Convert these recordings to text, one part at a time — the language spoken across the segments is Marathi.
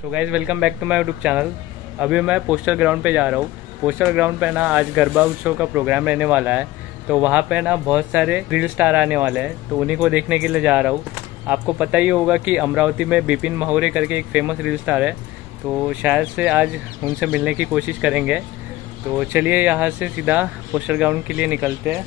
So guys welcome back to my YouTube channel. अभी मैं पोस्टर ग्राउंड पे जा रहा हूँ। पोस्टर ग्राउंड पे ना आज गरबा उत्सव का प्रोग्राम रहने वाला है, तो वहाँ पे ना बहुत सारे रील स्टार आने वाले हैं, तो उन्हीं को देखने के लिए जा रहा हूँ। आपको पता ही होगा कि अमरावती में बिपिन महोरे करके एक फेमस रील स्टार है, तो शायद से आज उनसे मिलने की कोशिश करेंगे। तो चलिए यहाँ से सीधा पोस्टर ग्राउंड के लिए निकलते हैं।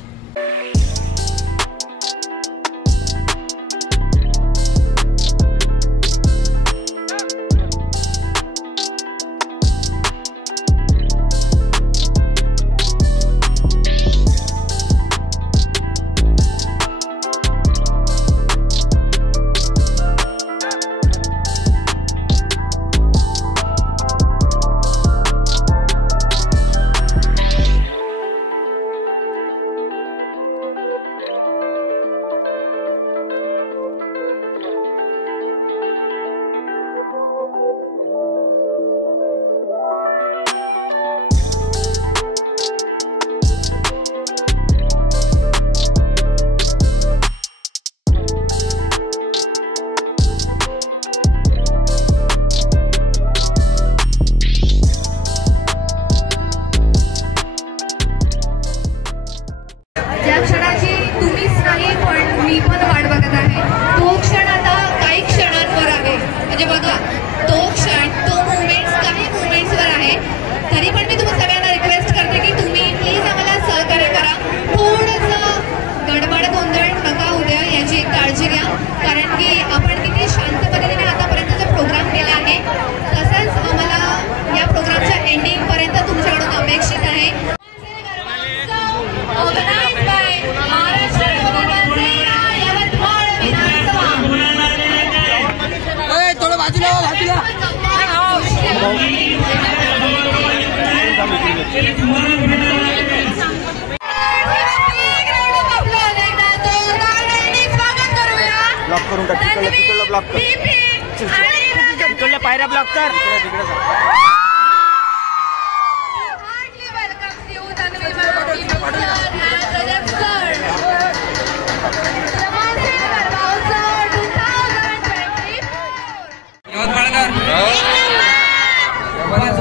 ज्या क्षणाची तुम्हीच नाही पण मी पण वाट बघत आहे, तो क्षण आता काही क्षणांवर आहे। म्हणजे बघा, तो क्षण, तो मुवमेंट्स काही मुवमेंट्सवर आहे। तरी पण मी तुम्हा सगळ्यांना रिक्वेस्ट करते की तुम्ही प्लीज आम्हाला सहकार्य करा। थोडंसं गडबड गोंधळ नका उद्या याची काळजी घ्या, कारण की आपण किती शांत पद्धतीने आतापर्यंतचा प्रोग्राम केला आहे, तसंच आम्हाला या प्रोग्रामच्या एंडिंग पर्यंत तुमच्याकडून अपेक्षित आहे। ब्लॉक करून टाक, तिकडलं ब्लॉक कर, तिकडल्या पायऱ्या ब्लॉक कर।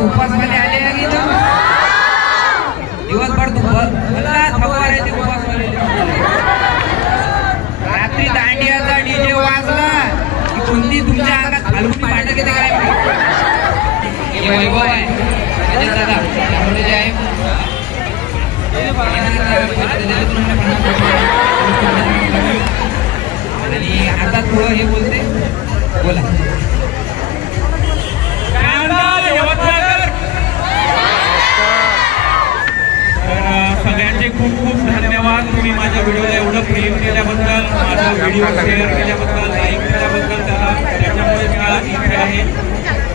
उपवासवाले आले आहे की दिवसभर रात्री दांडियाचा डीजे वाजला की कोणती तुमच्या अंगात हलवून पाडलं घेते काय हे वैभव आहे दादा जे आहे आणि आता थोडं हे बोलते, बोला। सगळ्यांचे खूप खूप धन्यवाद। तुम्ही माझ्या व्हिडिओला एवढं प्रेम केल्याबद्दल, माझा व्हिडिओ शेअर केल्याबद्दल, लाईक केल्याबद्दल, त्याच्यामुळे मी आज इथे आहे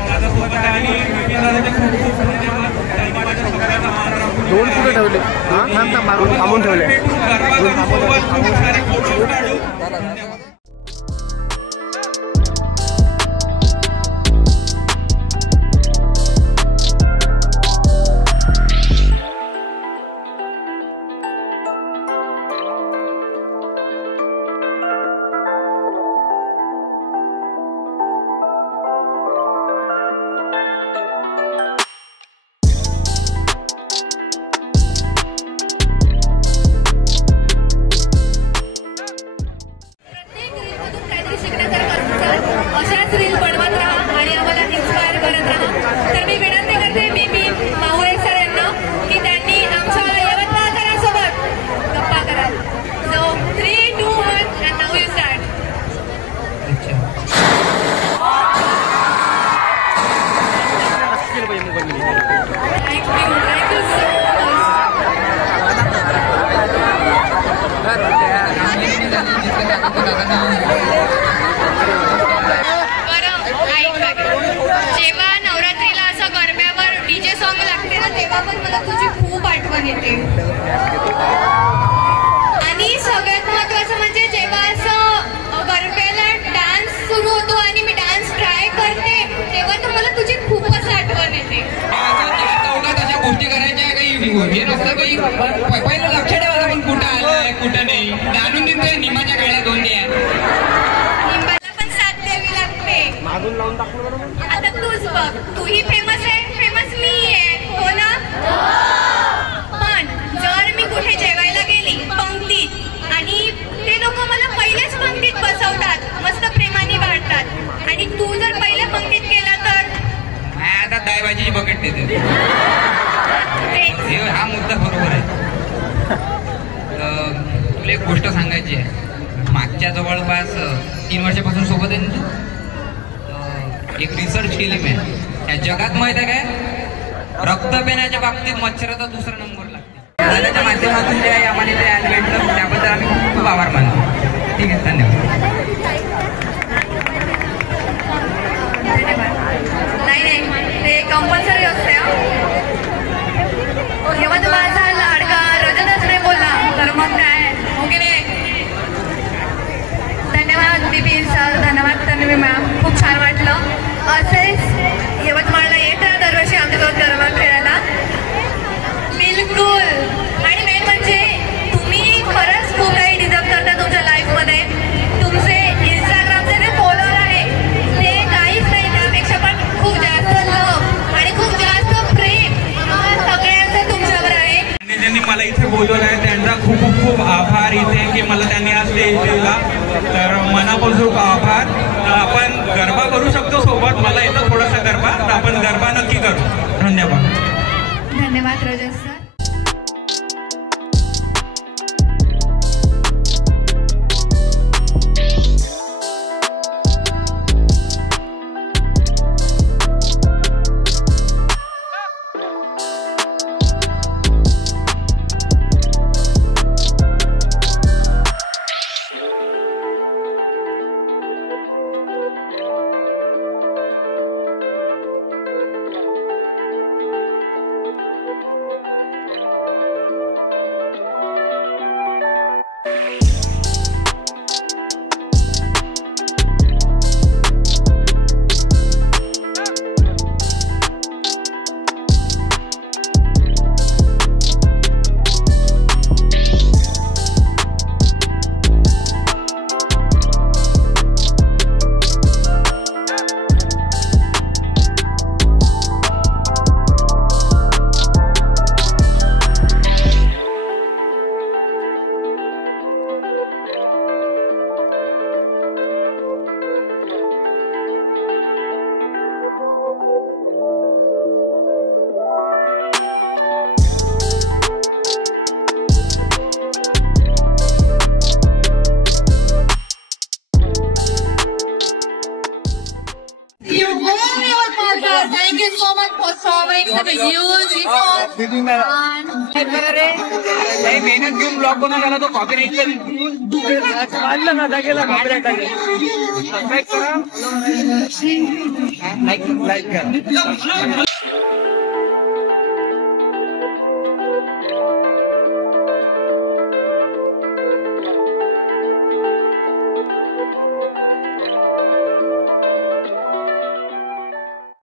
माझ्यासोबत आहे। आणि विपिनदादाचे खूप खूप धन्यवाद, त्यांनी माझ्या सगळ्यांना मान राखून दोन कुठे ठेवले, थांबून ठेवले, खूप सारे फोटो काढू। जेव्हा नवरात्रीला असं गरब्यावर डीजे सॉन्ग लागते ना, तेव्हा पण मला तुझी खूप आठवण येते। आणि सगळ्यात महत्त्वाचं म्हणजे जेव्हा असं गरब्याला डान्स सुरू होतो आणि मी डान्स ट्राय करते, तेव्हा तर मला तुझी खूपच आठवण येते। अशा गोष्टी करायच्या काही हे नसतं, काही पहिलं लक्ष ठेवायला पण कुठं आलंय कुठं नाही, जाणून देतोय निमाच्या गाड्या दोन द्या, निंबाला पण साथ द्यावी लागते। मागून लावून टाकलं आता तूच बघ तूही फेमस आहे, फेमस मी आहे, हो ना? पण जर मी कुठे जेवायला गेली पंक्तीत आणि ते लोक मला पहिलेच पंक्तीत बसवतात, मस्त प्रेमाने वाढतात आणि तू जर पहिले पंक्तीत गेला तर आता डायभाजीची बकेट देते. हा मुद्दा बरोबर आहे. तुला एक गोष्ट सांगायची आहे. मागच्या जवळपास 3 वर्षापासून सोबत आहे ना तू. एक रिसर्च केली मी या जगात माहित आहे काय, रक्तपेण्याच्या बाबतीत मच्छराचा 2रा नंबर लागते. दादाच्या माध्यमातून जे आहे आम्हाला ते आज भेटलं त्याबद्दल आम्ही खूप खूप आभार मानतो. ठीक आहे, धन्यवाद. नाही ते कंपल्सरी असते. जेव्हा तू माझा लाडका रजतच नाही बोलला तर मग काय हो की नाही. धन्यवाद बिपिन सर, धन्यवाद तन्वी मॅम, खूप छान वाटलं. असेच यवतमाळला येत राहा दरवर्षी आमच्यासोबत गरबा खेळायला. बिलकुल. आणि मेन म्हणजे तुम्ही खरंच खूप काही डिझर्व करता तुमच्या लाईफमध्ये. तुमचे इंस्टाग्रामचे जे फॉलोअर आहे ते काहीच नाही, त्यापेक्षा पण खूप जास्त लव आणि खूप जास्त प्रेम सगळ्यांचं तुमच्यावर आहे. आणि ज्यांनी मला इथे बोलवलं आहे त्यांचा खूप खूप खूप आभार इथे की मला त्यांनी आज स्टेज दिला. तर मनापासून आभार. आपण गरबा करू शकतो सोबत, मला येतं थोडासा गरबा, तर आपण गरबा नक्की करू. धन्यवाद. धन्यवाद रजत sir. Thank you so much for solving the huge report. मेहनत घेऊन ब्लॉग बनवून आला तो कॉपीराइट सबस्क्राईब करा, लाईक करा.